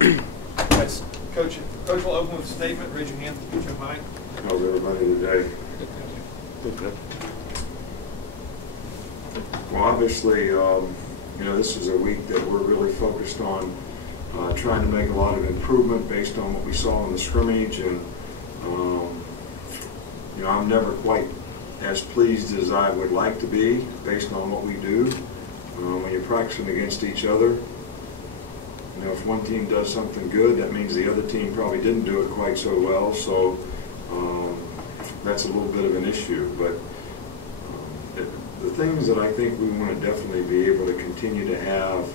That's Coach will open with a statement. Raise your hand. Get your mic. How's everybody today? Well, obviously, this is a week that we're really focused on trying to make a lot of improvement based on what we saw in the scrimmage, and I'm never quite as pleased as I would like to be based on what we do. When you're practicing against each other, if one team does something good, that means the other team probably didn't do it quite so well. So that's a little bit of an issue. But the things that I think we want to definitely be able to continue to have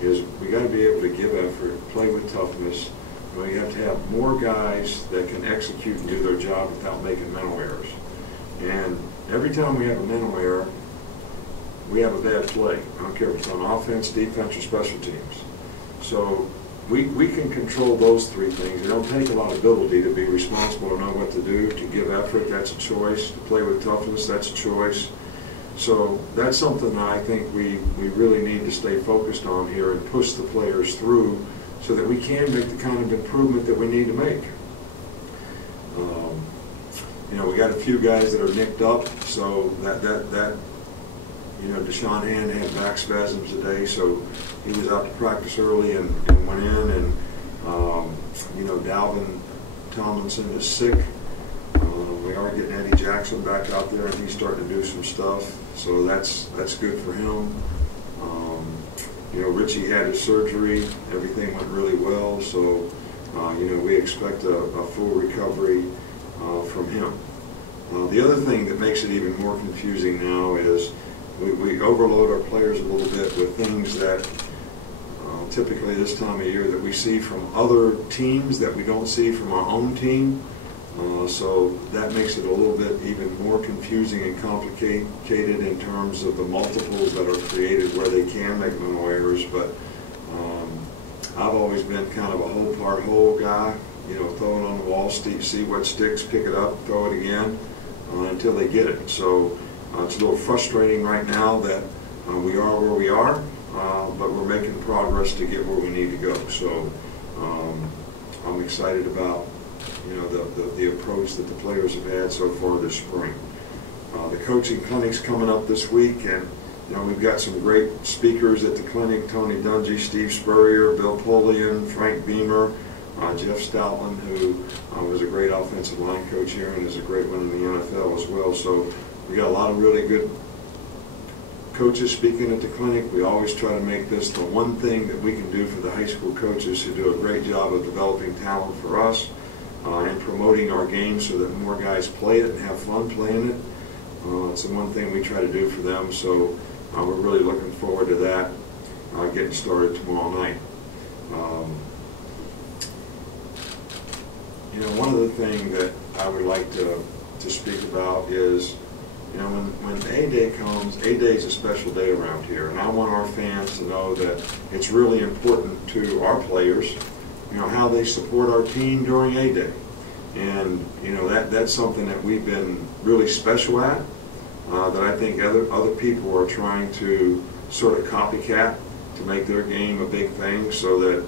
is we got to be able to give effort, play with toughness. You have to have more guys that can execute and do their job without making mental errors. And every time we have a mental error, we have a bad play. I don't care if it's on offense, defense, or special teams. So we can control those three things. It don't take a lot of ability to be responsible and know what to do, to give effort, that's a choice. To play with toughness, that's a choice. So that's something that I think we really need to stay focused on here and push the players through so that we can make the kind of improvement that we need to make. We got a few guys that are nicked up, so that Deshaun Hand had back spasms today, so he was out to practice early and went in, and Dalvin Tomlinson is sick. We are getting Eddie Jackson back out there, and he's starting to do some stuff, so that's good for him. Richie had his surgery. Everything went really well, so we expect a full recovery from him. The other thing that makes it even more confusing now is we overload our players a little bit with things that typically this time of year that we see from other teams that we don't see from our own team. So that makes it a little bit even more confusing and complicated in terms of the multiples that are created where they can make mental errors. But I've always been kind of a whole part whole guy, throw it on the wall, see what sticks, pick it up, throw it again until they get it. So it's a little frustrating right now that we are where we are, but we're making progress to get where we need to go. So I'm excited about the approach that the players have had so far this spring. The coaching clinic's coming up this week, and we've got some great speakers at the clinic: Tony Dungy, Steve Spurrier, Bill Polian, Frank Beamer, Jeff Stoutland, who was a great offensive line coach here and is a great one in the NFL as well. So we got a lot of really good coaches speaking at the clinic. We always try to make this the one thing that we can do for the high school coaches who do a great job of developing talent for us and promoting our game so that more guys play it and have fun playing it. It's the one thing we try to do for them. So we're really looking forward to that getting started tomorrow night. One other thing that I would like to speak about is, when A-Day comes, A-Day is a special day around here, and I want our fans to know that it's really important to our players, how they support our team during A-Day. And, that's something that we've been really special at, that I think other people are trying to sort of copycat to make their game a big thing so that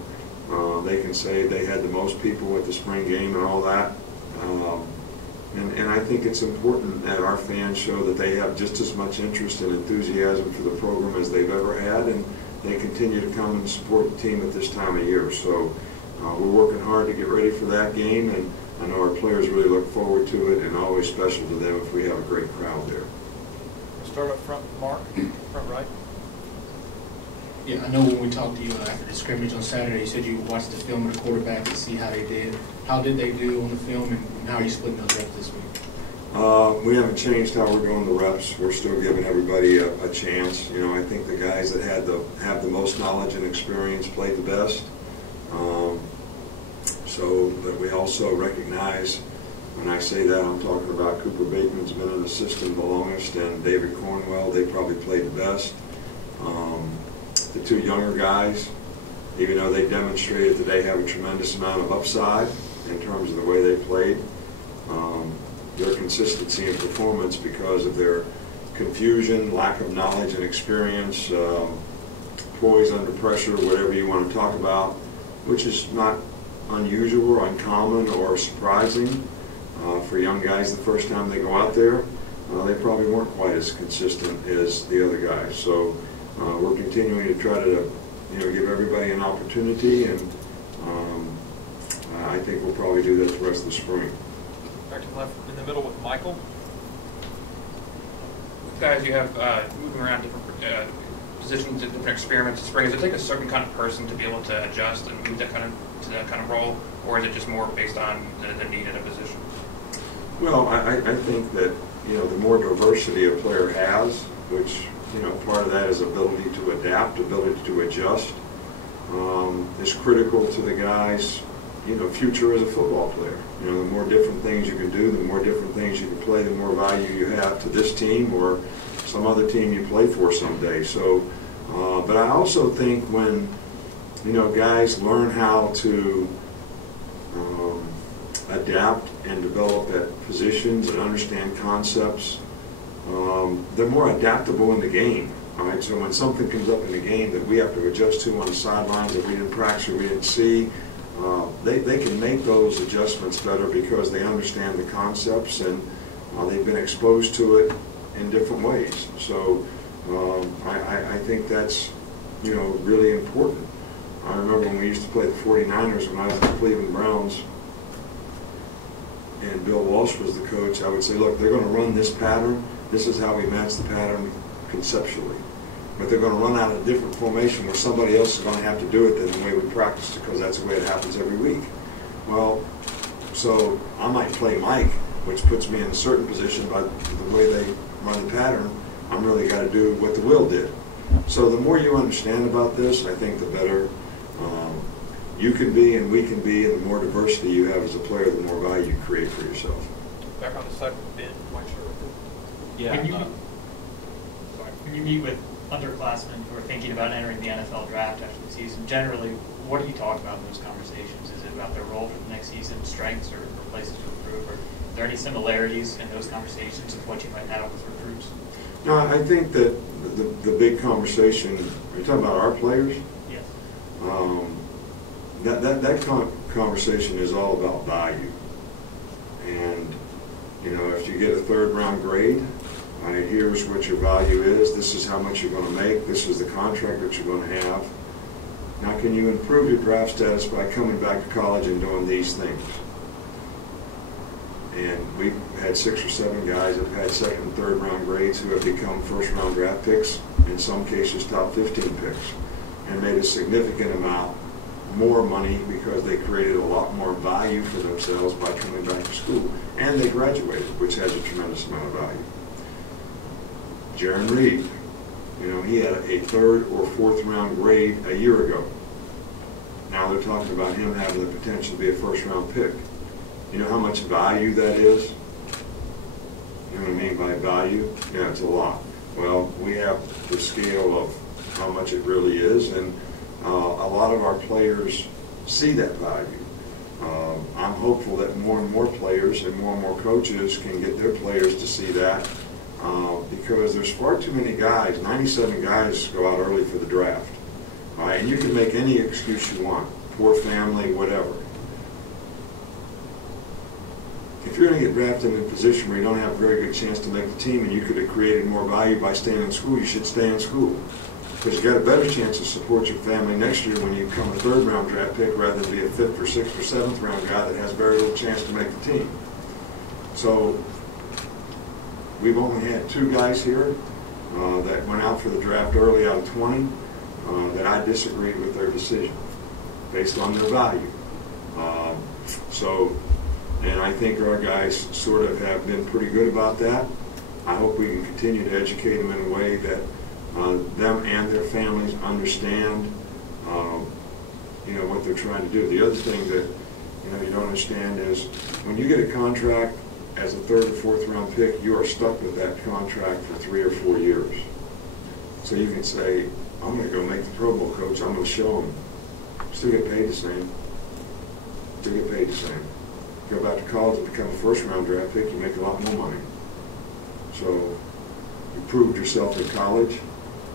they can say they had the most people at the spring game and all that. And I think it's important that our fans show that they have just as much interest and enthusiasm for the program as they've ever had, and they continue to come and support the team at this time of year. So we're working hard to get ready for that game, and I know our players really look forward to it, and always special to them if we have a great crowd there. Start up front, Mark, front right. Yeah, I know when we talked to you after the scrimmage on Saturday, you said you watched the film of the quarterback to see how they did. How did they do on the film, and how are you splitting those reps this week? We haven't changed how we're doing the reps. We're still giving everybody a chance. I think the guys that have the most knowledge and experience played the best. But we also recognize, when I say that, I'm talking about Cooper Bateman's been in the system the longest, and David Cornwell, they probably played the best. The two younger guys, even though they demonstrated that they have a tremendous amount of upside in terms of the way they played, their consistency in performance because of their confusion, lack of knowledge and experience, poise under pressure, whatever you want to talk about, which is not unusual or uncommon or surprising for young guys the first time they go out there. They probably weren't quite as consistent as the other guys. So we're continuing to try to give everybody an opportunity, and I think we'll probably do that the rest of the spring. Back to left in the middle with Michael. Guys, you have moving around different positions and different experiments in spring. Does it take a certain kind of person to be able to adjust and move that kind of role, or is it just more based on the need in a position? Well, I think that the more diversity a player has, which part of that is ability to adapt, ability to adjust, is critical to the guy's future as a football player. The more different things you can do, the more different things you can play, the more value you have to this team or some other team you play for someday. So, but I also think when guys learn how to adapt and develop at positions and understand concepts, they're more adaptable in the game. All right, so when something comes up in the game that we have to adjust to on the sidelines that we didn't practice or we didn't see, they can make those adjustments better because they understand the concepts and they've been exposed to it in different ways. So I think that's really important. I remember when we used to play the 49ers when I was in the Cleveland Browns and Bill Walsh was the coach. I would say, look, they're going to run this pattern. This is how we match the pattern conceptually. But they're going to run out a different formation where somebody else is going to have to do it than the way we practiced, because that's the way it happens every week. Well, so I might play Mike, which puts me in a certain position, but the way they run the pattern, I'm really got to do what the Will did. So the more you understand about this, I think the better you can be and we can be, and the more diversity you have as a player, the more value you create for yourself. Back on the side with Ben, white shirt. Yeah. When you meet with underclassmen who are thinking about entering the NFL draft after the season, generally, what do you talk about in those conversations? Is it about their role for the next season, strengths, or places to improve? Or are there any similarities in those conversations with what you might have with recruits? No, I think that the big conversation, you're talking about our players? Yes. That conversation is all about value. And, if you get a third-round grade, here's what your value is, this is how much you're going to make, this is the contract that you're going to have. Now, can you improve your draft status by coming back to college and doing these things? And we've had 6 or 7 guys that have had second and third round grades who have become first round draft picks, in some cases top 15 picks, and made a significant amount more money because they created a lot more value for themselves by coming back to school. And they graduated, which has a tremendous amount of value. Jaron Reed, he had a 3rd or 4th round grade a year ago. Now they're talking about him having the potential to be a first round pick. You know how much value that is? You know what I mean by value? Yeah, it's a lot. Well, we have the scale of how much it really is, and a lot of our players see that value. I'm hopeful that more and more players and more coaches can get their players to see that, because there's far too many guys. 97 guys go out early for the draft. All right, and you can make any excuse you want, poor family, whatever. If you're going to get drafted in a position where you don't have a very good chance to make the team and you could have created more value by staying in school, you should stay in school. Because you got a better chance to support your family next year when you become a 3rd round draft pick rather than be a 5th or 6th or 7th round guy that has very little chance to make the team. So we've only had 2 guys here that went out for the draft early out of 20 that I disagreed with their decision based on their value. And I think our guys sort of have been pretty good about that. I hope we can continue to educate them in a way that them and their families understand, what they're trying to do. The other thing that you don't understand is when you get a contract as a 3rd or 4th round pick, you are stuck with that contract for 3 or 4 years. So you can say, I'm going to go make the Pro Bowl, coach. I'm going to show them. Still get paid the same. Still get paid the same. Go back to college and become a 1st round draft pick, you make a lot more money. So you proved yourself in college,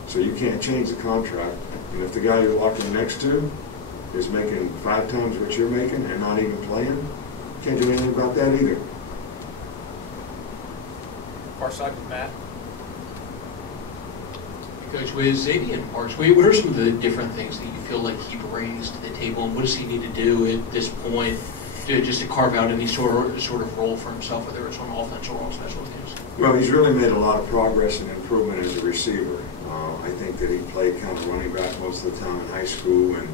so you can't change the contract. And if the guy you're locked in next to is making 5 times what you're making and not even playing, can't do anything about that either. Far side with Matt. Coach, with Xavian Parker, what are some of the different things that you feel like he brings to the table, and what does he need to do at this point just to carve out any sort of role for himself, whether it's on offense or on special teams? Well, he's really made a lot of progress and improvement as a receiver. I think that he played kind of running back most of the time in high school, and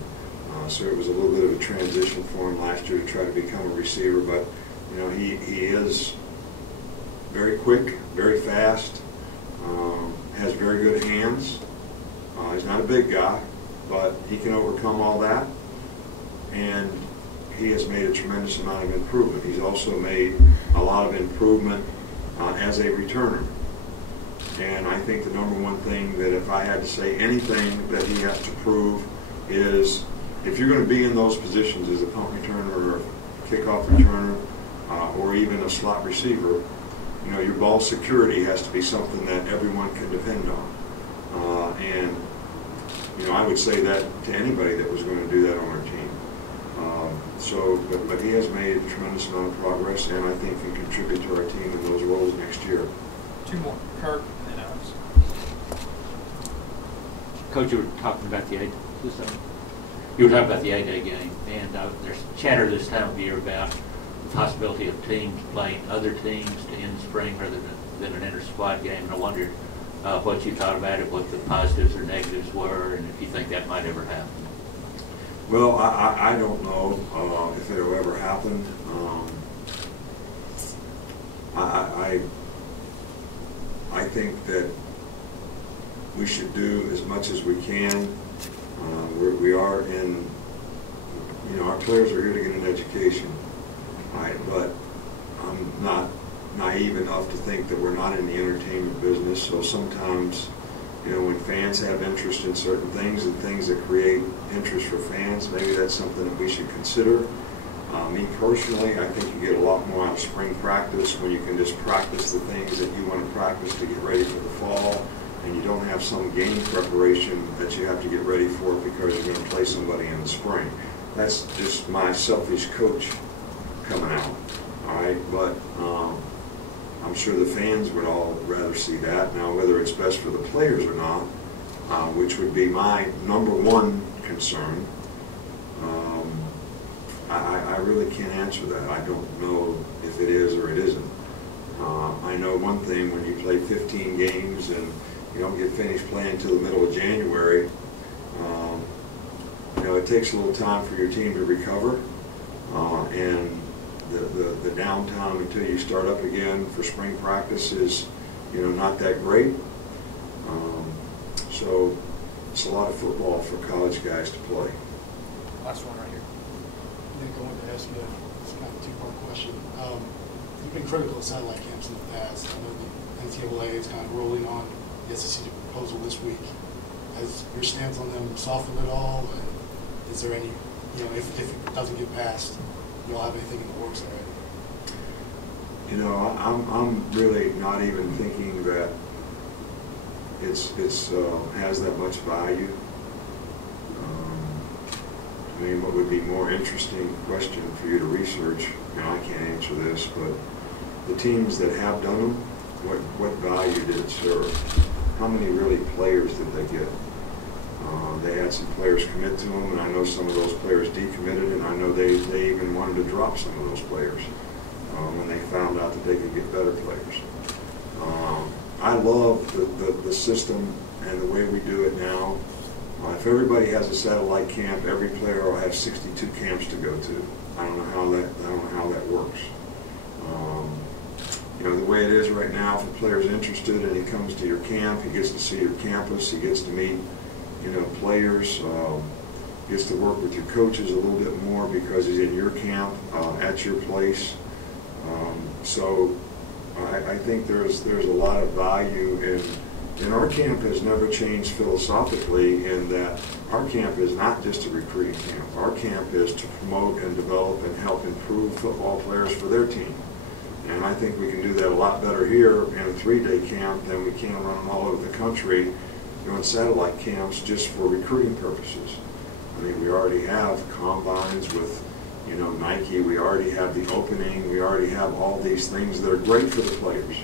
so it was a little bit of a transition for him last year to try to become a receiver. But you know, he is very quick, very fast, has very good hands. He's not a big guy, but he can overcome all that, and he has made a tremendous amount of improvement. He's also made a lot of improvement as a returner. And I think the number one thing that if I had to say anything that he has to prove is if you're going to be in those positions as a punt returner or a kickoff returner or even a slot receiver, you know, your ball security has to be something that everyone can depend on. And, you know, I would say that to anybody that was going to do that on our team. But he has made a tremendous amount of progress, and I think can contribute to our team in those roles next year. 2 more. Kirk and then Alex. Coach, you were talking about the A-Day game, and there's chatter this time of year about the possibility of teams playing other teams to end the spring rather than an inter-squad game. And I wondered what you thought about it, what the positives or negatives were, and if you think that might ever happen. Well, I don't know if it'll ever happen. I think that we should do as much as we can. We are in, you know, our players are here to get an education, right? But I'm not naive enough to think that we're not in the entertainment business. So sometimes, you know, when fans have interest in certain things and things that create interest for fans, maybe that's something that we should consider. Me personally, I think you get a lot more out of spring practice when you can just practice the things that you want to practice to get ready for the fall, and you don't have some game preparation that you have to get ready for because you're going to play somebody in the spring. That's just my selfish coach coming out, all right? But I'm sure the fans would all rather see that. Now, whether it's best for the players or not, which would be my #1 concern, I really can't answer that. I don't know if it is or it isn't. I know one thing, when you play 15 games and you don't get finished playing until the middle of January, you know, it takes a little time for your team to recover, and the downtime until you start up again for spring practice is, you know, not that great. So it's a lot of football for college guys to play. Last one right here. Nick, I wanted to ask you a kind of 2-part question. You've been critical of satellite camps in the past. I know the NCAA is kind of rolling on the SEC proposal this week. Has your stance on them softened at all? And is there any, you know, if it doesn't get passed, you all have anything in the works already? You know, I'm really not even thinking that it's has that much value. I mean, what would be more interesting question for you to research, you know, I can't answer this, but the teams that have done them, what value did it serve? How many really players did they get? They had some players commit to them, and I know some of those players decommitted, and I know they even wanted to drop some of those players when they found out that they could get better players. I love the system and the way we do it now. If everybody has a satellite camp, every player will have 62 camps to go to. I don't know how that works. You know, the way it is right now, if a player's interested and he comes to your camp, he gets to see your campus, he gets to meet, you know, players, gets to work with your coaches a little bit more because he's in your camp, at your place. So I think there's a lot of value in our camp has never changed philosophically in that our camp is not just a recruiting camp. Our camp is to promote and develop and help improve football players for their team. And I think we can do that a lot better here in a 3-day camp than we can run them all over the country, you know, in satellite camps just for recruiting purposes. mean, we already have combines with, you know, Nike. We already have the opening. We already have all these things that are great for the players.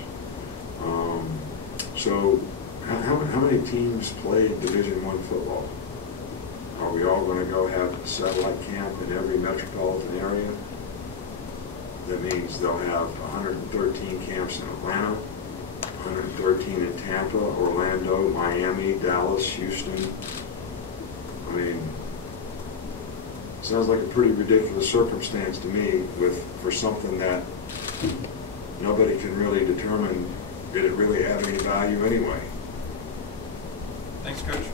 So how many teams play Division I football? Are we all going to go have a satellite camp in every metropolitan area? That means they'll have 113 camps in Atlanta, 113 in Tampa, Orlando, Miami, Dallas, Houston. I mean, sounds like a pretty ridiculous circumstance to me for something that nobody can really determine, did it really have any value anyway? Thanks, Coach.